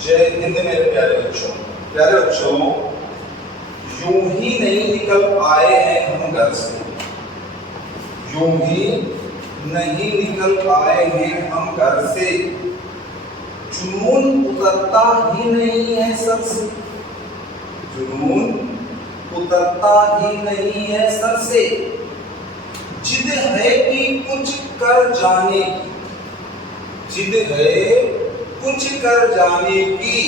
जय हिंद मेरे प्यारे बच्चों। प्यारे बच्चों, यूं ही नहीं निकल आए हैं हम घर से, यूं ही नहीं निकल आए हैं हम घर से, जुनून उतरता ही नहीं है सर से, जुनून उतरता ही नहीं है सर से, जिद है कि कुछ कर जाने की, जिद है कुछ कर जाने की,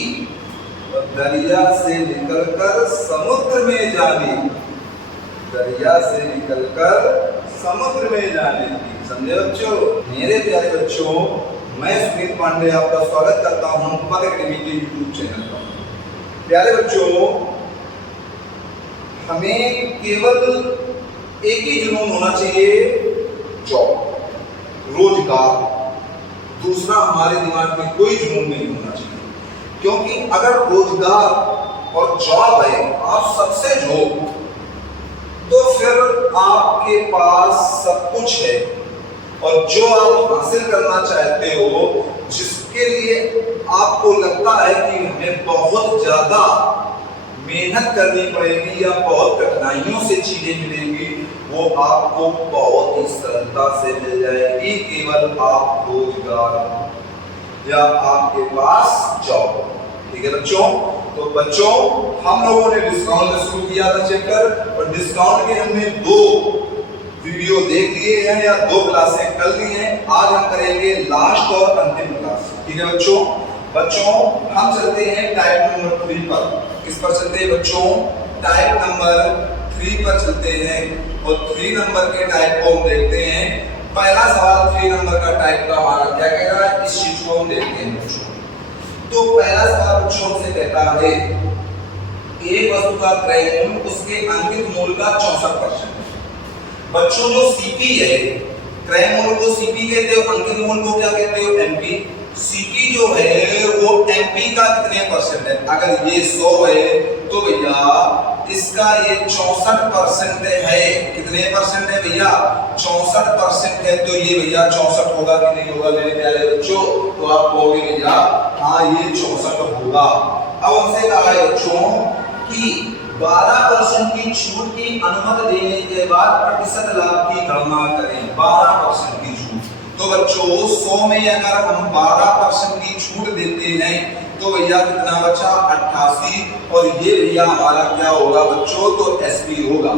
दरिया से निकलकर समुद्र में जाने की, दरिया से निकलकर समुद्र में जाने की। समझे बच्चों? मेरे प्यारे बच्चों, मैं सुनीत पांडे आपका स्वागत करता हूं पद अकेडमी के यूट्यूब चैनल पर। प्यारे बच्चों, हमें केवल एक ही जुनून होना चाहिए, जॉब, रोजगार। दूसरा हमारे दिमाग में कोई जुनून नहीं होना चाहिए, क्योंकि अगर रोजगार और जॉब है, आप सक्सेस हो, तो फिर आपके पास सब कुछ है, और जो आप हासिल करना चाहते हो, जिसके लिए आपको लगता है कि हमें बहुत ज्यादा मेहनत करनी पड़ेगी या बहुत कठिनाइयों से चीजें मिलेंगी, वो आपको बहुत ही सरलता से मिल जाएगी, केवल आप रोजगार या आपके पास जॉब। ठीक है बच्चों? तो बच्चों, हम लोगों ने डिस्काउंट में शुरू किया था चैप्टर, और डिस्काउंट के हमने 2 वीडियो देख लिए हैं या 2 क्लासें कर ली हैं। आज हम करेंगे लास्ट और अंतिम क्लास। ठीक है बच्चों? बच्चों, हम चलते हैं टाइप नंबर 3 पर। किस पर चलते हैं बच्चों? टाइप नंबर 3 पर चलते हैं, और 3 नंबर के टाइप को हम देखते हैं। पहला सवाल 3 नंबर का टाइप का हमारा क्या कह रहा है, इस चीज को हम देखते हैं बच्चों। तो पहला सवाल बच्चों से कहता है, एक वस्तु का क्रय मूल्य उसके अंकित मूल्य का 64%। बच्चों, जो सीपी है, क्रय मूल्य को सीपी कहते हो, अंकित मूल्य को क्या कहते हो, एमपी। सीपी जो है वो एमपी का कितने परसेंट है? अगर ये 100 है तो भैया इसका ये 64% है। कितने परसेंट है भैया? 64% है। तो ये भैया 64 होगा कि नहीं होगा मेरे प्यारे बच्चों? तो आप कहोगे भैया हाँ ये 64 होगा। अब हमसे कहा है बच्चों कि 12% की छूट की अनुमति देने के बाद प्रतिशत लाभ की गणना करें। 12% की छूट, तो बच्चों 100 में अगर हम 12% की छूट देते हैं तो भैया कितना बचा? 88। और ये भैया हमारा क्या होगा बच्चों? तो एसपी होगा।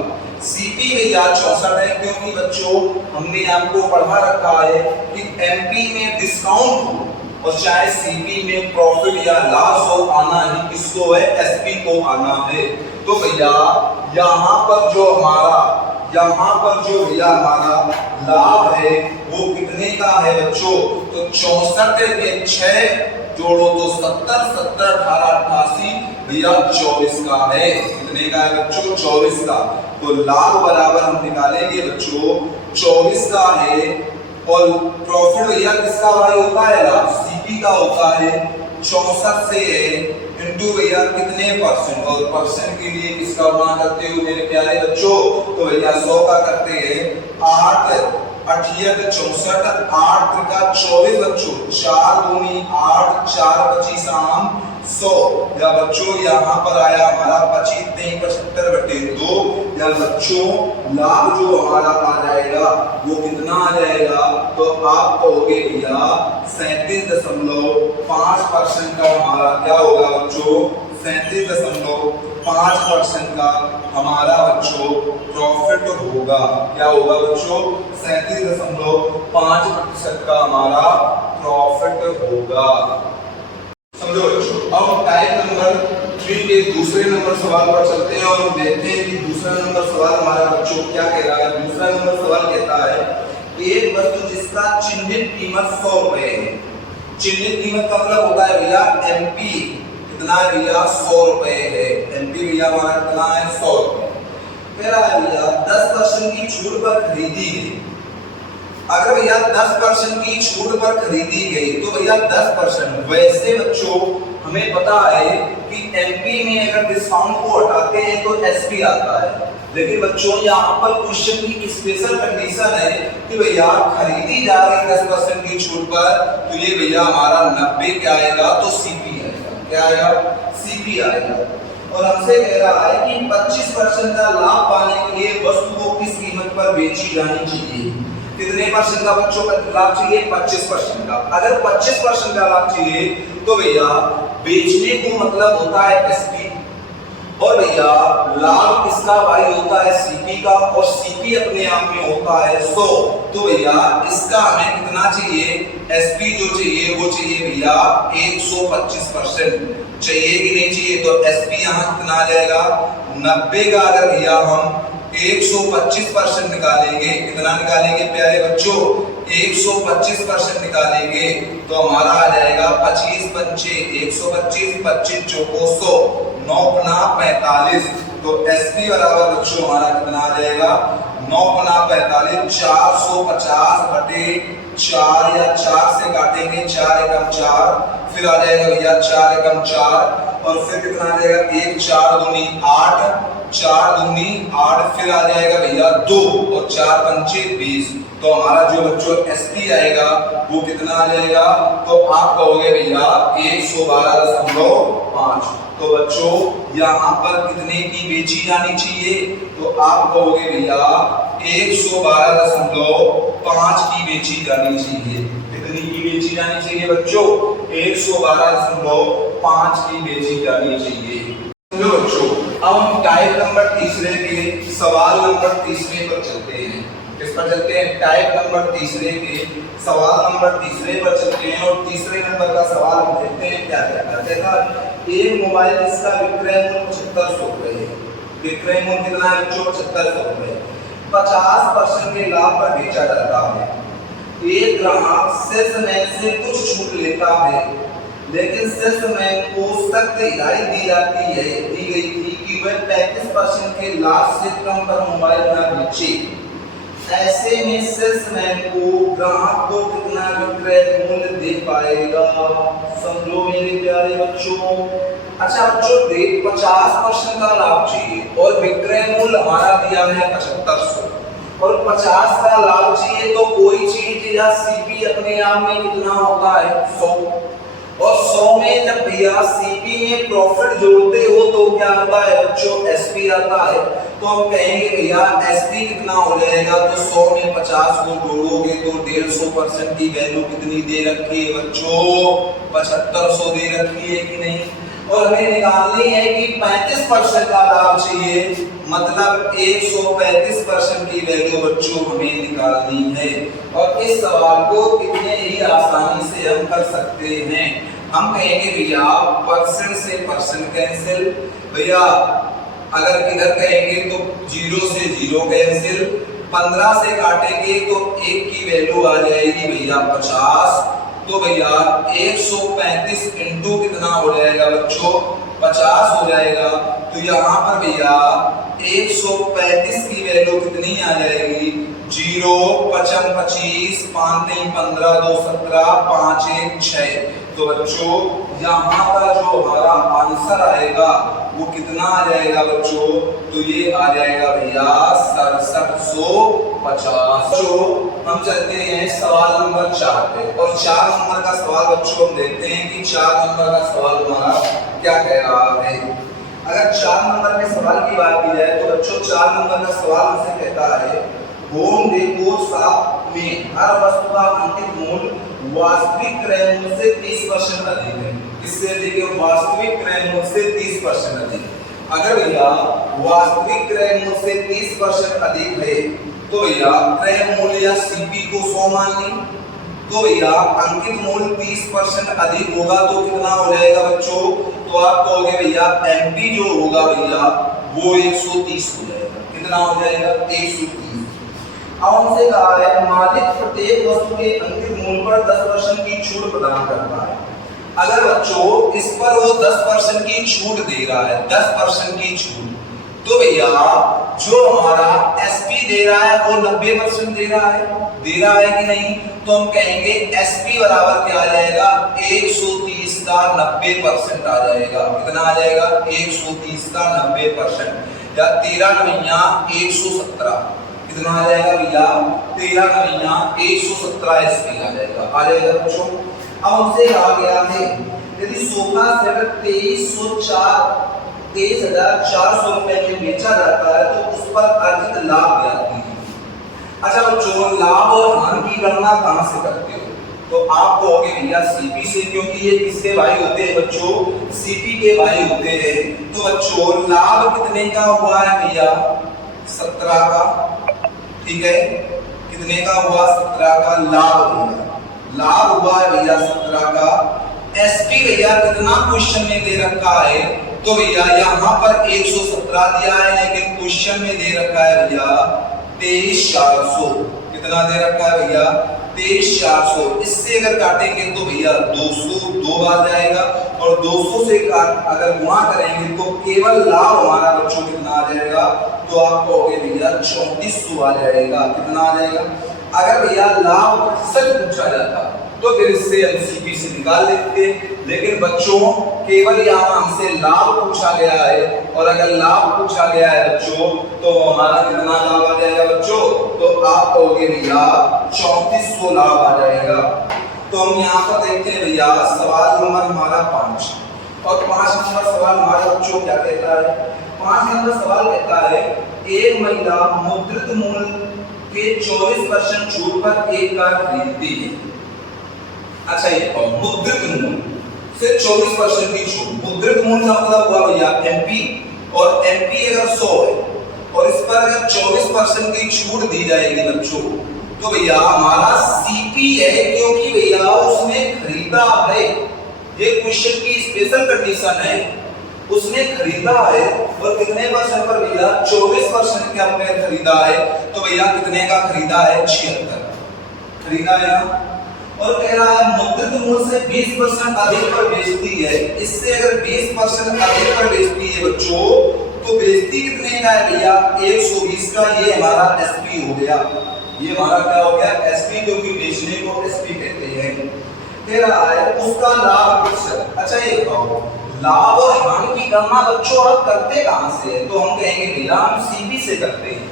सीपी भैया 64 है, क्योंकि बच्चों हमने आपको पढ़ा रखा है कि एमपी में डिस्काउंट हो और चाहे सीपी में प्रॉफिट या लॉस हो, आना ही किसको है? एसपी को आना है। तो भैया यहाँ पर जो भैया हमारा लाभ है वो कितने का है बच्चों? तो 64 में 6 जोड़ो तो 70, 70 18 88 भैया 24 का है। कितने का है बच्चों? 24 का। तो लाभ बराबर हम निकालेंगे बच्चों 24 का है, और प्रॉफिट भैया किसका भाई होता है? लाभ सीपी का होता है। 64 से इंटू भैया कितने परसेंट, और परसेंट के लिए किसका गुणा करते हो मेरे प्यारे बच्चों? तो भैया 100 का करते हैं। 8 8 64, 8 का 24 बच्चों, 4 दूनी 8, 4 25 आम 100। या बच्चों यहाँ पर आया हमारा 25 3 75/2। या बच्चों लाभ जो हमारा आ जाएगा वो कितना आ जाएगा? तो आप कहोगे भैया 37.5% का हमारा क्या होगा बच्चों? 37.5% का हमारा बच्चों प्रॉफिट होगा। क्या होगा बच्चों? 37.5% का हमारा प्रॉफिट होगा। समझो बच्चों? अब टाइप नंबर 3 के दूसरे नंबर सवाल पर चलते हैं और देखते हैं कि दूसरा नंबर सवाल हमारा बच्चों क्या कह रहा है। दूसरा नंबर सवाल कहता है, एक वस्तु जिसका चिन्हित कीमत 100 रुपए है। चिन्हित कीमत का मतलब होता है भैया एमपी। कितना है भैया? 100 रुपए है। एमपी भैया हमारा कितना है? 100 रुपए। कह रहा है भैया 10% की छूट पर खरीदी गई। अगर भैया 10% की छूट पर खरीदी गई तो भैया 10%, वैसे बच्चों हमें पता है कि एमपी में अगर डिस्काउंट को हटाते हैं तो एसपी आता है, लेकिन बच्चों यहाँ पर क्वेश्चन की स्पेशल कंडीशन है कि भैया खरीदी जा रही 10% की छूट पर, तो ये भैया हमारा 90 क्या आएगा? तो सीपी आएगा। क्या आएगा? सीपी आएगा। और हमसे कह रहा है कि 25% का लाभ पाने के लिए वस्तु को किस कीमत पर बेची जानी चाहिए। कितने परसेंट का बच्चों का लाभ चाहिए? 25% का। अगर 25% का लाभ चाहिए तो भैया बेचने को मतलब होता है एसपी, और भैया लाभ किसका भाई होता है? सीपी का, और सीपी अपने आप में होता है 100। तो भैया इसका हमें कितना चाहिए? एसपी जो चाहिए वो चाहिए भैया 125% चाहिए कि नहीं चाहिए? तो एसपी यहाँ कितना आ जाएगा? 90 का अगर भैया हम 125% निकालेंगे, कितना निकालेंगे प्यारे बच्चों? 125% निकालेंगे तो हमारा आ जाएगा 25 पंचे 125, 25 चौको 100, 9 गुना 45। तो एसपी बराबर बच्चों हमारा कितना आ जाएगा? 9 गुना 45, 450 बटे 4, या 4 से काटेंगे 4 एकम 4, फिर आ जाएगा भैया 4 एकम 4, और फिर कितना आ जाएगा? 1 4 दूनी 8, 4 दूनी 8, फिर आ जाएगा भैया 2, और 4 पंचे 20। तो हमारा जो बच्चों एसपी आएगा वो कितना आ जाएगा? तो आप कहोगे भैया 112.5। तो बच्चों यहाँ पर कितने की बेची जानी चाहिए? तो आप कहोगे भैया 112.5 की बेची जानी चाहिए। कितनी की बेची जानी चाहिए बच्चों? 112.5 की बेची जानी चाहिए। तो बच्चों अब हम टाइप नंबर तीसरे के सवाल नंबर तीसरे पर चलते हैं। किस पर चलते हैं? टाइप नंबर तीसरे के सवाल नंबर तीसरे पर चलते हैं। और तीसरे नंबर का सवाल हम देखते हैं क्या कहता है। एक मोबाइल इसका विक्रय मूल्य 7500 रुपए है। विक्रय मूल्य कितना है बच्चों? 7500 रुपए। 50% के लाभ पर बेचा जाता है। एक ग्राहक सेल्समैन से कुछ छूट लेता है, लेकिन सेल्समैन को सख्त हिदायत दी गई थी कि वह 35% के लाभ से कम पर मोबाइल न बेचे। ऐसे में सेल्समैन को ग्राहक को कितना विक्रय मूल्य दे पाएगा? समझो मेरे प्यारे बच्चों। अच्छा बच्चों देख 50% का लाभ चाहिए और विक्रय मूल्य हमारा दिया है 7500, और 50 का लाभ चाहिए तो कोई चीज या सीपी अपने आप में कितना होता है? 100। और 100 में जब भैया सीपी में प्रॉफिट जोड़ते हो तो क्या आता है बच्चों? एसपी आता है। तो हम कहेंगे भैया एसपी कितना हो जाएगा? तो 100 में 50 को जोड़ोगे तो 150% की वैल्यू कितनी दे रखी है बच्चों? 7500 दे रखी है कि नहीं? और हमें निकालनी है कि 35% का लाभ चाहिए, मतलब 135% की वैल्यू बच्चों हमें निकालनी है। और इस सवाल को कितने ही आसानी से हम कर सकते हैं। हम कहेंगे भैया परसेंट से परसेंट कैंसिल, भैया अगर इधर कहेंगे तो 0 से 0 कैंसिल, 15 से काटेंगे तो 1 की वैल्यू आ जाएगी भैया 50। तो भैया 135 इंटू कितना हो जाएगा बच्चों? 50 हो जाएगा। तो यहाँ पर भैया 135 की वैल्यू कितनी आ जाएगी? 0 55 25 5 3 15 2 17 5 1 6। तो बच्चों यहाँ का जो हमारा आंसर आएगा वो कितना आ जाएगा बच्चों? तो ये आ जाएगा भैया 6750। तो हम चलते हैं सवाल नंबर 4 पे। और 4 नंबर का सवाल बच्चों हम देखते हैं कि 4 नंबर का सवाल हमारा क्या कह रहा है। अगर 4 नंबर के सवाल की बात की जाए तो बच्चों 4 नंबर का सवाल हमसे कहता है होम डेकोर शॉप में हर वस्तु का अंतिम मूल्य वास्तविक क्रय मूल्य से 30% अधिक है। इससे देखिए वास्तविक क्रय मूल्य से 30% अधिक। अगर भैया वास्तविक क्रय मूल्य से 30% अधिक है तो भैया क्रय मूल्य या सीपी को 100 मान लें। तो भैया अंकित मूल्य 30% अधिक होगा तो कितना हो जाएगा बच्चों? तो आप कहोगे भैया एमपी जो होगा भैया वो 130 हो जाएगा। कितना हो जाएगा? 130। अब हमसे कहा है मालिक प्रत्येक वस्तु के अंकित मूल्य पर 10% की छूट प्रदान करता है। अगर बच्चों इस पर वो 10% की छूट दे रहा है, 10% की छूट, तो भैया जो हमारा एसपी दे रहा है वो 90% दे रहा है कि नहीं? तो हम कहेंगे एसपी बराबर क्या आ जाएगा? 130 का 90% आ जाएगा। कितना आ जाएगा? 130 का 90%, या 13 9 117। कितना आ जाएगा भैया? 13 9 117 एसपी आ जाएगा बच्चों। अब हमसे कहा गया है यदि सोफा सेट 23,400 रुपए में बेचा जाता है तो उस पर अर्जित लाभ ज्ञात कीजिए। अच्छा बच्चों, लाभ और हानि की गणना कहां से करते हो? तो आप कहोगे भैया सीपी से, क्योंकि ये किसके भाई होते हैं बच्चों? सीपी के भाई होते हैं। तो बच्चों लाभ कितने का हुआ है भैया? 17 का। ठीक है, कितने का हुआ? 17 का लाभ भैया। लाभ हुआ है भैया 17 का। एसपी भैया कितना क्वेश्चन में दे रखा है? तो भैया यहाँ पर 117 दिया है, लेकिन क्वेश्चन में दे रखा है भैया 23,400। कितना दे रखा है भैया? 23,400। इससे अगर काटेंगे तो भैया 200 दो बार जाएगा, और 200 से अगर गुणा करेंगे तो केवल लाभ हमारा बच्चों कितना आ जाएगा? तो आप कहोगे भैया 3400 आ जाएगा। कितना आ जाएगा? अगर भैया लाभ प्रतिशत पूछा जाता तो फिर इससे एमसीक्यू से निकाल लेते, लेकिन बच्चों केवल यहाँ हमसे लाभ पूछा गया है, और अगर लाभ पूछा गया है बच्चों तो हमारा कितना लाभ आ जाएगा बच्चों? तो आप कहोगे भैया 3400 लाभ आ जाएगा। तो हम यहाँ पर देखते हैं भैया सवाल नंबर हमारा 5, और 5 नंबर सवाल हमारा बच्चों क्या कहता है? 5 नंबर सवाल कहता है एक महिला मुद्रित मूल्य के 24% छूट पर एक कार खरीदती है। अच्छा ये मुद्रित मूल्य से 24% की छूट। मुद्रित मूल्य का मतलब हुआ भैया एमपी, और एमपी अगर 100 है और इस पर अगर 24% की छूट दी जाएगी बच्चों तो भैया हमारा सीपी है, क्योंकि भैया उसने खरीदा है। ये क्वेश्चन की स्पेशल कंडीशन है, उसने खरीदा है, और कितने परसेंट पर भैया? 24% के हमने खरीदा है। तो भैया कितने का खरीदा है? 76 खरीदा है ना। और कह रहा है मुद्रित मूल्य से 20% अधिक पर बेचती है। इससे अगर 20% अधिक पर बेचती है बच्चों तो बेचती कितने का है भैया? 120 का। ये हमारा एसपी हो गया। ये हमारा क्या हो गया? एसपी, क्योंकि बेचने को एसपी कहते हैं। कह रहा है उसका लाभ प्रतिशत। अच्छा ये बताओ लाभ और हानि की गणना बच्चों आप करते कहां से है? तो हम कहेंगे भैया हम सीपी से करते हैं।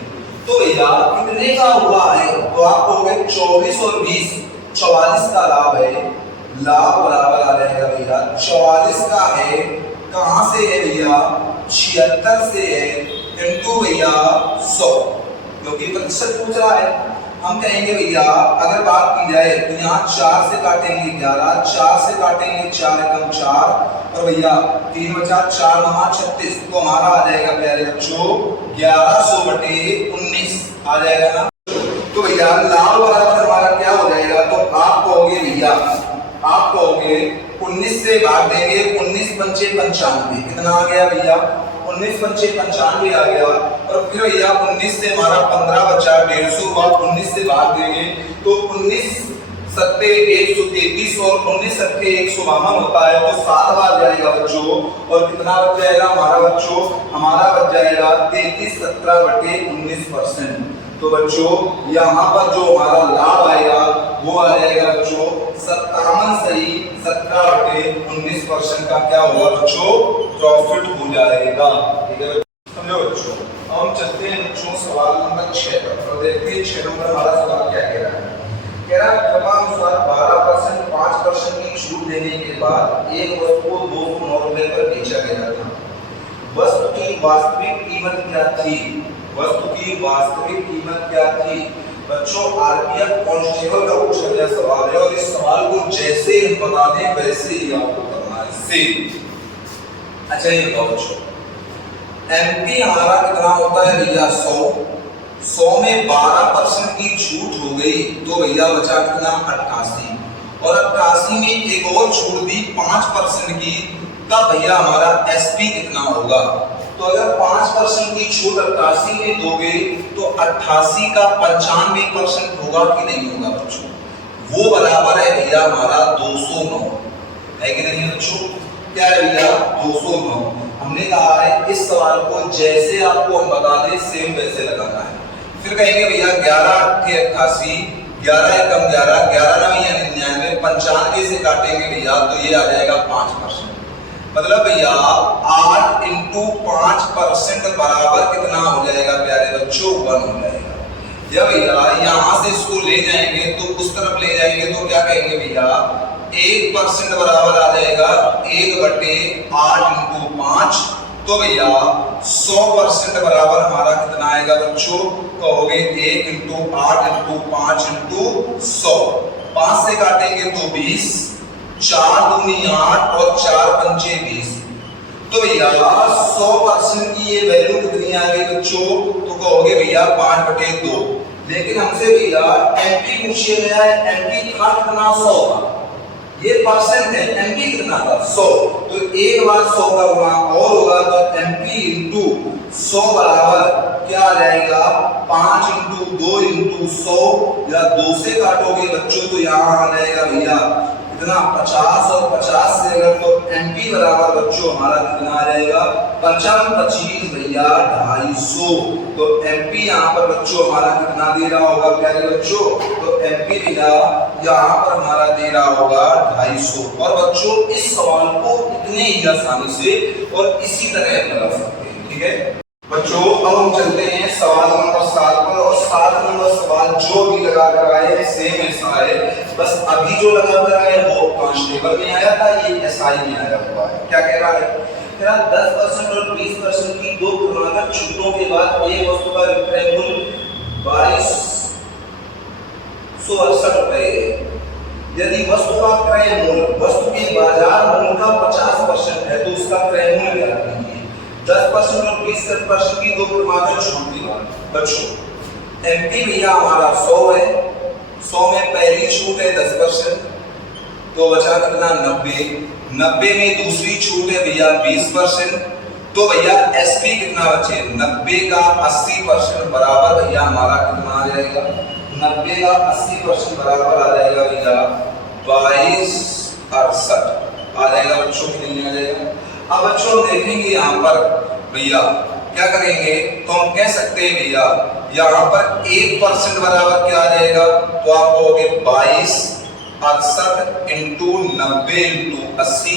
तो भैया कितने का हुआ है? तो आप कहोगे 24 और 20 44 का लाभ है। लाभ बराबर आ जाएगा भैया 44 का है। कहां से है भैया? 76 से है, इनटू भैया 100, क्योंकि प्रतिशत पूछ रहा है। हम कहेंगे भैया अगर बात की जाए तो यहाँ 4 से काटेंगे 11, 4 से काटेंगे 4 एकम 4, और भैया 3 बचा 4 9 36, तो हमारा आ जाएगा प्यारे बच्चों 1100/19 आ जाएगा ना। तो भैया लाभ बराबर हमारा क्या हो जाएगा? तो आप कहोगे भैया, आप कहोगे 19 से भाग देंगे, 19 पंचे 95। कितना आ गया भैया? 19 पंचे 95 आ गया। और फिर भैया 19 से हमारा 15 बचा 150, और 19 से भाग देंगे तो 19 सत्ते 133, और 19 सत्ते 152 होता है, तो 7 बार जाएगा बच्चों। और कितना बच जाएगा हमारा बच्चों? हमारा बच जाएगा 33/17/19%। तो बच्चों यहाँ पर जो हमारा लाभ आएगा वो आ जाएगा बच्चों 57 सही 17/19% का क्या होगा बच्चों? प्रॉफिट हो जाएगा। ठीक है समझो बच्चों। अब हम चलते हैं बच्चों सवाल नंबर 6 पर, तो देखते हैं 6 नंबर हमारा सवाल क्या कह रहा है। कह रहा है क्रमानुसार 12% 5% की छूट देने के बाद एक वस्तु को 209 रुपए पर बेचा गया था। वस्तु की वास्तविक कीमत क्या थी? वस्तु की वास्तविक कीमत क्या थी? बच्चों आरपीएफ कांस्टेबल का पूछा गया सवाल है, और इस सवाल को जैसे हम बता दें वैसे ही आपको करना है सेम। अच्छा ये बताओ बच्चों एमपी हमारा कितना होता है भैया? 100 में 12% की छूट हो गई तो भैया बचा कितना? 88, और 88 में एक और छूट दी 5% की, तब भैया हमारा एसपी कितना होगा? तो अगर 5% की छूट 88 में दोगे तो 88 का 95% होगा कि नहीं होगा बच्चों? वो बराबर है भैया हमारा 209, है कि नहीं बच्चों? क्या है भैया? 209। हमने कहा है इस सवाल को जैसे आपको हम बता दें सेम वैसे लगाना है। फिर कहेंगे भैया 11 के 88, 11 एकम 11, 11 9 यानी 99, 95 से काटेंगे भैया तो ये आ जाएगा 5%। मतलब भैया 8 × 5% बराबर कितना हो जाएगा प्यारे बच्चों? 1 हो जाएगा। या भैया यहाँ से इसको ले जाएंगे तो उस तरफ ले जाएंगे तो क्या कहेंगे भैया 1% बराबर आ जाएगा 1/8 इंटू 5। तो भैया 100% बराबर हमारा कितना आएगा बच्चों? कहोगे 1 इंटू 8 इंटू 5 इंटू 100। 5 से काटेंगे तो 20, 4 दूनी 8 और 4 पंचे 20। तो भैया 100% की ये वैल्यू कितनी आ गई बच्चों? तो कहोगे भैया 5/2। लेकिन हमसे भैया एमपी पूछे गया है, एमपी था कितना? 100 का। ये परसेंट है, एमपी कितना था? 100। तो एक बार 100 का गुणा और होगा तो एमपी इंटू 100 बराबर क्या आ जाएगा? 5 इंटू 2 इंटू 100, या 2 से काटोगे बच्चों तो यहाँ आ जाएगा भैया कितना? 50। और 50 से अगर तो एमपी बराबर बच्चों हमारा कितना आ जाएगा? 55 भैया 250। तो एमपी यहाँ पर बच्चों हमारा कितना दे रहा होगा प्यारे बच्चों? तो एमपी भैया यहाँ पर हमारा दे रहा होगा 250। और बच्चों इस सवाल को इतने ही आसानी से और इसी तरह बना सकते हैं। ठीक है बच्चों, अब हम चलते हैं सवाल नंबर 7 पर। और 7 नंबर सवाल जो भी लगा कर आए सेम ऐसा है, बस अभी जो लगा कर आए वो कांस्टेबल में आया था, ये एसआई में आया हुआ है। क्या कह रहा है? 10% और 20% की दो क्रमागत छूटों के बाद एक वस्तु का विक्रय मूल्य 2268 रुपए है। यदि वस्तु का क्रय मूल्य वस्तु के बाजार मूल्य का 50% है तो उसका क्रय मूल्य क्या है? 10% और 20% की दो क्रमागत छूट के बाद बच्चों एमपी भैया हमारा 100 है। 100 में पहली छूट है 10%, तो बचा कितना? 90। 90 में दूसरी छूट है भैया 20%, तो भैया एसपी कितना बचे? 90 का 80% बराबर भैया हमारा कितना आ जाएगा? 90 का 80% बराबर आ जाएगा भैया 2268 आ जाएगा बच्चों। कितनी आ जाएगा? अब बच्चों देखेंगे यहाँ पर भैया क्या करेंगे, तो हम कह सकते हैं भैया यहाँ पर 1% बराबर क्या आ जाएगा? तो आप कहोगे 2268 इंटू 90 इंटू 80।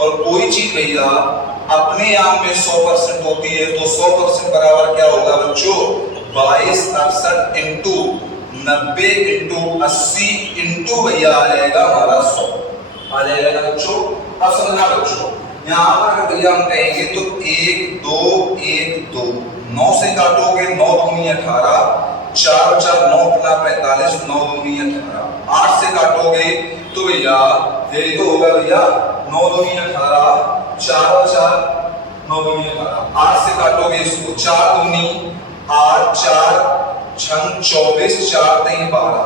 और कोई चीज भैया अपने आप में 100% होती है तो 100% बराबर क्या होगा बच्चों? 2268 इंटू 90 इंटू 80 इंटू भैया आ जाएगा हमारा 100 आ जाएगा ना बच्चों। अब समझना बच्चों, यहाँ पर भैया हम कहेंगे तो 1 2 1 2, 9 से काटोगे 9 दूनी 18, 4 4 9 45, 9 दूनी 18। 8 से काटोगे तो भैया यही तो होगा भैया 9 दूनी 18, 4 4 9 दूनी 18। 8 से काटोगे इसको 4 दूनी 8, 4 6 24, 4 3 12।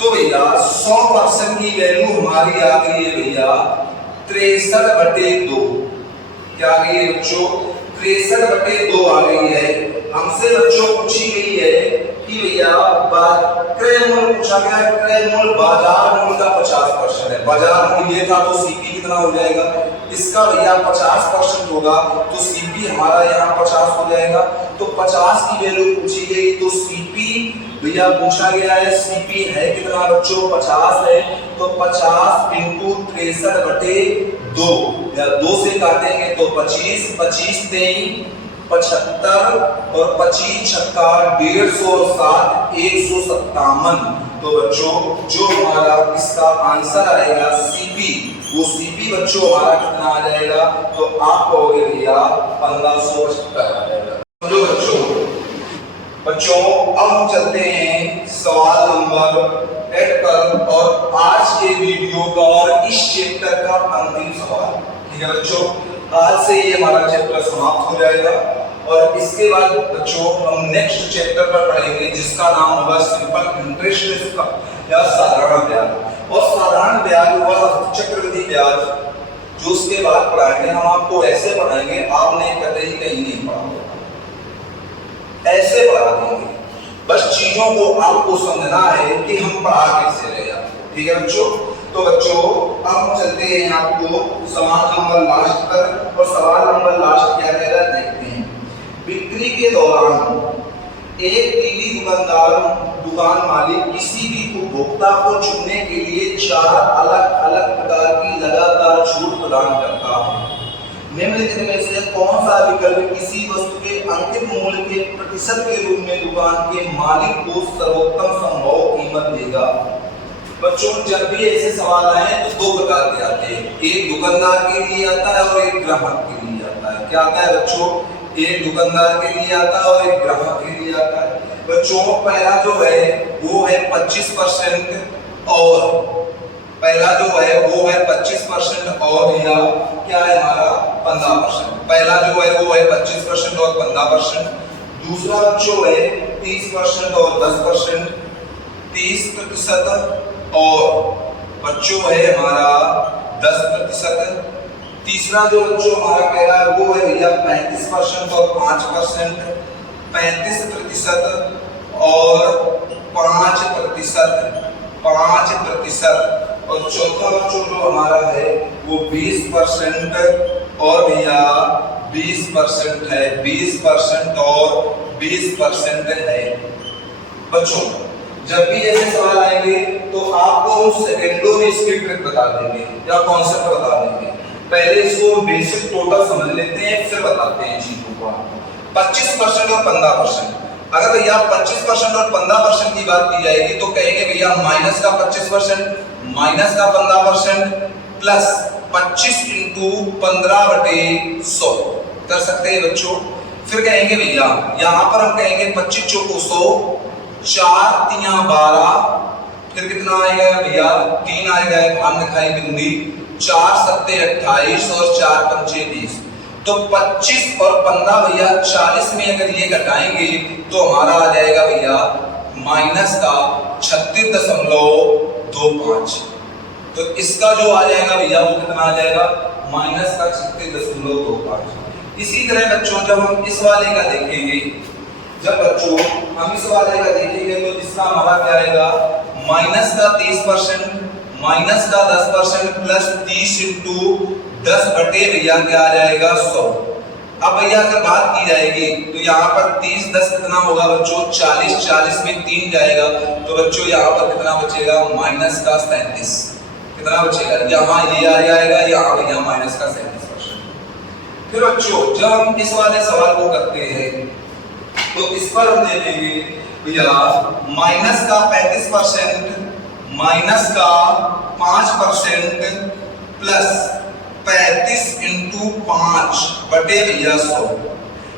तो भैया 100% की वैल्यू हमारी आ गई है भैया 63/2। क्या आ गई है बच्चों? 63/2 आ गई है। हमसे बच्चों पूछी गई है कि भैया क्रय मूल्य पूछा गया है। क्रय मूल्य बाजार मूल्य का 50% है। बाजार मूल्य ये था तो सीपी कितना हो जाएगा? इसका भैया 50% होगा तो सीपी हमारा यहाँ 50 हो जाएगा। तो 50 की वैल्यू पूछी गई तो सीपी भैया पूछा गया है, सीपी है कितना बच्चों? 50 है। तो 50 इंटू 63/2, या 2 से काटेंगे तो 25, 25 3 75 और 25 छक्का 150 और 7 157। तो बच्चों जो हमारा इसका आंसर आएगा सीपी, वो सीपी बच्चों हमारा कितना आ जाएगा? तो आप कहोगे भैया 1575 आ जाएगा। तो बच्चों अब हम चलते हैं सवाल नंबर 8 पर, और आज के वीडियो का और इस चैप्टर का अंतिम सवाल। ठीक है बच्चों, आज से ये हमारा चैप्टर समाप्त हो जाएगा और इसके बाद बच्चों हम नेक्स्ट चैप्टर पर पढ़ेंगे जिसका नाम होगा सिंपल इंटरेस्ट रेट या साधारण ब्याज। और साधारण ब्याज व चक्रवृद्धि ब्याज जो उसके बाद पढ़ाएंगे, हम आपको ऐसे पढ़ाएंगे आपने कतई कहीं नहीं पढ़ा, ऐसे पढ़ा देंगे। बस चीजों को आपको समझना है कि हम पढ़ा कैसे रहे हैं। ठीक है बच्चों, तो बच्चों अब हम चलते हैं आपको सवाल नंबर लास्ट पर। और सवाल नंबर लास्ट क्या कह रहा है देखते हैं। बिक्री के दौरान एक टीवी दुकान मालिक किसी भी उपभोक्ता को चुनने के लिए 4 अलग अलग प्रकार की लगातार छूट प्रदान करता है। निम्नलिखित में से कौन सा विकल्प किसी वस्तु के अंकित मूल्य के प्रतिशत के रूप में दुकान के मालिक को सर्वोत्तम संभव कीमत देगा? बच्चों जब भी ऐसे सवाल आए तो दो प्रकार के आते हैं, एक दुकानदार के लिए आता है और एक ग्राहक के लिए आता है। क्या आता है बच्चों? एक दुकानदार के लिए आता है और एक ग्राहक के लिए आता है। बच्चों पहला जो है वो है 25% और पहला जो है वो है 25% और भैया क्या है हमारा 15%। पहला जो है वो है 25% और 15%। दूसरा बच्चों है 30% और 10%, 30% और बच्चों है हमारा 10%। तीसरा जो बच्चों हमारा कह रहा है वो है भैया 35% और 5%, 35% और 5%, और चौथा बच्चों जो हमारा है वो 20% और भैया 20% है, 20% और 20% है। बच्चों जब भी ऐसे सवाल आएंगे तो आपको उन सेकंडों में इसकी ट्रिक बता देंगे या कॉन्सेप्ट बता देंगे। पहले इसको बेसिक टोटल समझ लेते हैं फिर बताते हैं चीजों को आपको। 25% और 15%, अगर भैया 25% और 15% की बात की जाएगी तो कहेंगे भैया माइनस का 25%, माइनस का 15% प्लस 25 इंटू 15/100 कर सकते हैं बच्चों। फिर कहेंगे भैया यहाँ पर हम कहेंगे 25 चौको 100, 4 तिया 12, फिर कितना आएगा भैया 3 आएगा, भान दिखाई बिंदी, 4 सत्ते 28 और 4 पंचे 20। तो 25 और 15 भैया 40 में अगर ये घटाएंगे तो हमारा आ जाएगा भैया माइनस का 36.25। तो इसका जो आ जाएगा भैया वो कितना आ जाएगा माइनस का 36.25। इसी तरह बच्चों जब हम इस वाले का देखेंगे, जब बच्चों हम इस वाले का देखेंगे तो इसका हमारा क्या आएगा माइनस का 30%, माइनस का 10% प्लस 30 इंटू 10 बटे भैया क्या आ जाएगा 100। अब भैया अगर बात की जाएगी तो यहाँ पर 30 10 कितना होगा बच्चों 40, 40 में 3 जाएगा तो बच्चों यहाँ पर कितना बचेगा माइनस का 37। कितना बचेगा यहाँ ये आ जाएगा, यहाँ भैया माइनस का 37%। फिर बच्चों जब हम इस वाले सवाल को करते हैं तो इस पर हम देखेंगे भैया माइनस का 35%, माइनस का 5% प्लस 35 इंटू 5 बटे भैया 100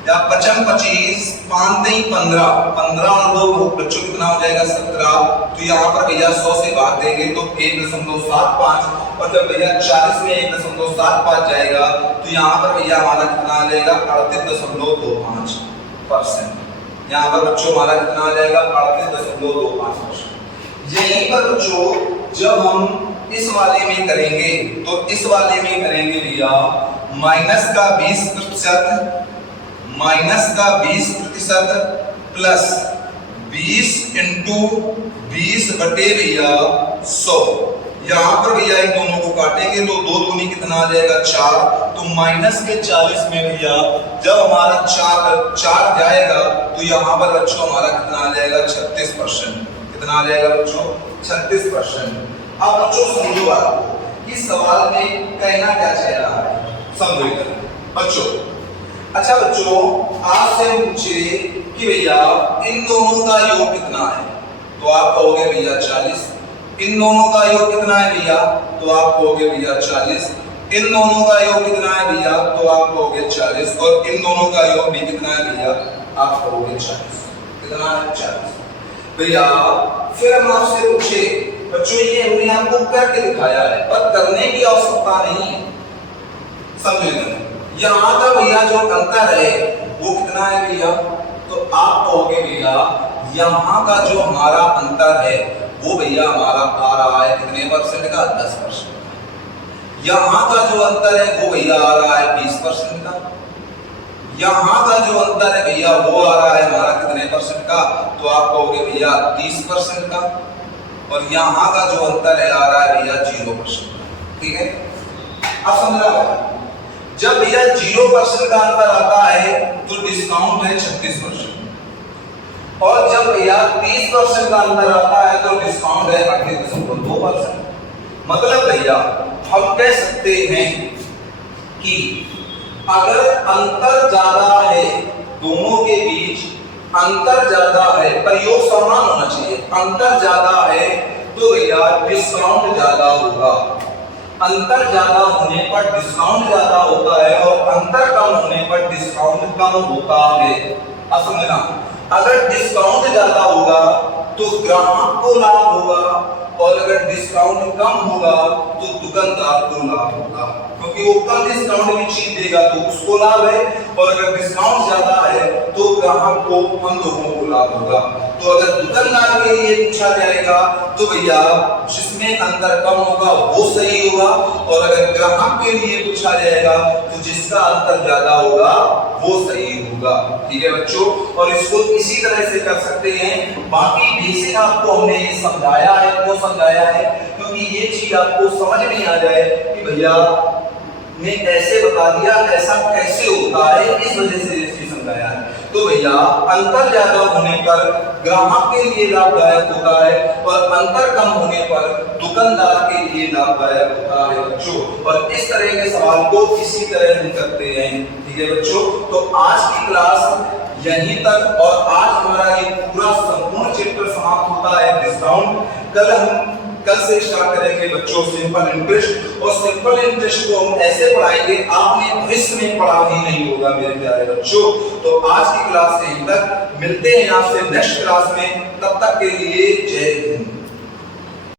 या 55 25 5 15 15 और 2 बच्चों कितना हो जाएगा 17। तो यहाँ पर भैया 100 से भाग देंगे तो 1.75 और जब भैया 40 में 1.75 जाएगा तो यहाँ पर भैया हमारा कितना आ जाएगा 38.25%। यहाँ पर बच्चों हमारा कितना आ जाएगा 38.25%। यहीं पर बच्चों जब हम इस वाले में करेंगे तो इस वाले में करेंगे भैया माइनस का 20%, माइनस का 20% प्लस 20 इंटू 20 बटे भैया 100। यहाँ पर भैया इन दोनों को काटेंगे तो 2 दूनी कितना आ जाएगा 4। तो माइनस के 40 में भैया जब हमारा 4 जाएगा तो यहाँ पर बच्चों हमारा कितना आ जाएगा 36%। कितना आ जाएगा बच्चों 36%। अब बच्चों समझो आपको इस सवाल में कहना क्या चाह रहा है, समझो बच्चों। अच्छा बच्चों आपसे पूछे कि भैया इन दोनों का योग कितना है तो आप कहोगे भैया 40। इन दोनों का योग कितना है भैया तो आप कहोगे भैया 40। इन दोनों का योग कितना है भैया तो आप कहोगे 40 और इन दोनों का योग भी कितना है भैया आप कहोगे 40। कितना है 40 भैया। फिर हम आपसे पूछे बच्चों ये हमने आपको करके दिखाया है पर करने की आवश्यकता नहीं है, समझे। यहाँ का भैया जो अंतर है वो कितना है भैया तो आप कहोगे भैया यहाँ का जो हमारा अंतर है वो भैया हमारा आ रहा है कितने परसेंट का 10%। यहाँ का जो अंतर है वो भैया आ रहा है 20% का। यहाँ का जो अंतर है भैया वो आ रहा है हमारा कितने परसेंट का तो आप कहोगे भैया 30% का। और यहाँ का जो अंतर है आ रहा है भैया 0%। ठीक है अब समझ रहा है। जब भैया 0% का अंतर आता है तो डिस्काउंट है 36% और जब भैया 30% का अंतर आता है तो डिस्काउंट है 38.2%। मतलब भैया हम कह सकते हैं कि अगर अंतर ज्यादा है दोनों के बीच, अंतर ज्यादा है पर योग समान होना चाहिए, अंतर ज्यादा है तो भैया डिस्काउंट ज्यादा होगा। अंतर ज्यादा होने पर डिस्काउंट ज्यादा होता है और अंतर कम होने पर डिस्काउंट कम होता है। अब समझना, अगर डिस्काउंट ज्यादा होगा तो ग्राहक को लाभ होगा और अगर डिस्काउंट कम होगा तो दुकानदार को लाभ होगा, क्योंकि वो कम डिस्काउंट में चीज देगा तो उसको लाभ है और अगर डिस्काउंट ज्यादा है तो ग्राहक को, हम लोगों को लाभ होगा। तो अगर दुकानदार के लिए पूछा जाएगा तो भैया जिसमें अंतर कम होगा वो सही होगा और अगर ग्राहक के लिए पूछा जाएगा तो जिसका अंतर ज्यादा होगा वो सही होगा। ठीक है बच्चों, और इसको इसी तरह से कर सकते हैं। बाकी बेसिक आपको हमने ये समझाया है, क्यों समझाया है, क्योंकि ये चीज आपको समझ नहीं आ जाए कि भैया ने ऐसे बता दिया, ऐसा कैसे होता है, इस वजह से ये चीज समझाया है। तो भैया अंतर ज्यादा होने पर ग्राहक के लिए लाभदायक होता है और अंतर कम होने पर दुकानदार के लिए लाभदायक होता है बच्चों। और इस तरह के सवाल को इसी तरह हम करते हैं। ठीक है बच्चों, तो आज की क्लास यहीं तक और आज हमारा ये पूरा संपूर्ण चैप्टर समाप्त होता है डिस्काउंट। कल से स्टार्ट करेंगे बच्चों सिंपल इंटरेस्ट, और सिंपल इंटरेस्ट को हम ऐसे पढ़ाएंगे आपने भविष्य में पढ़ा ही नहीं होगा मेरे प्यारे बच्चों। तो आज की क्लास यहीं तक, मिलते हैं आपसे नेक्स्ट क्लास में, तब तक के लिए जय हिंद।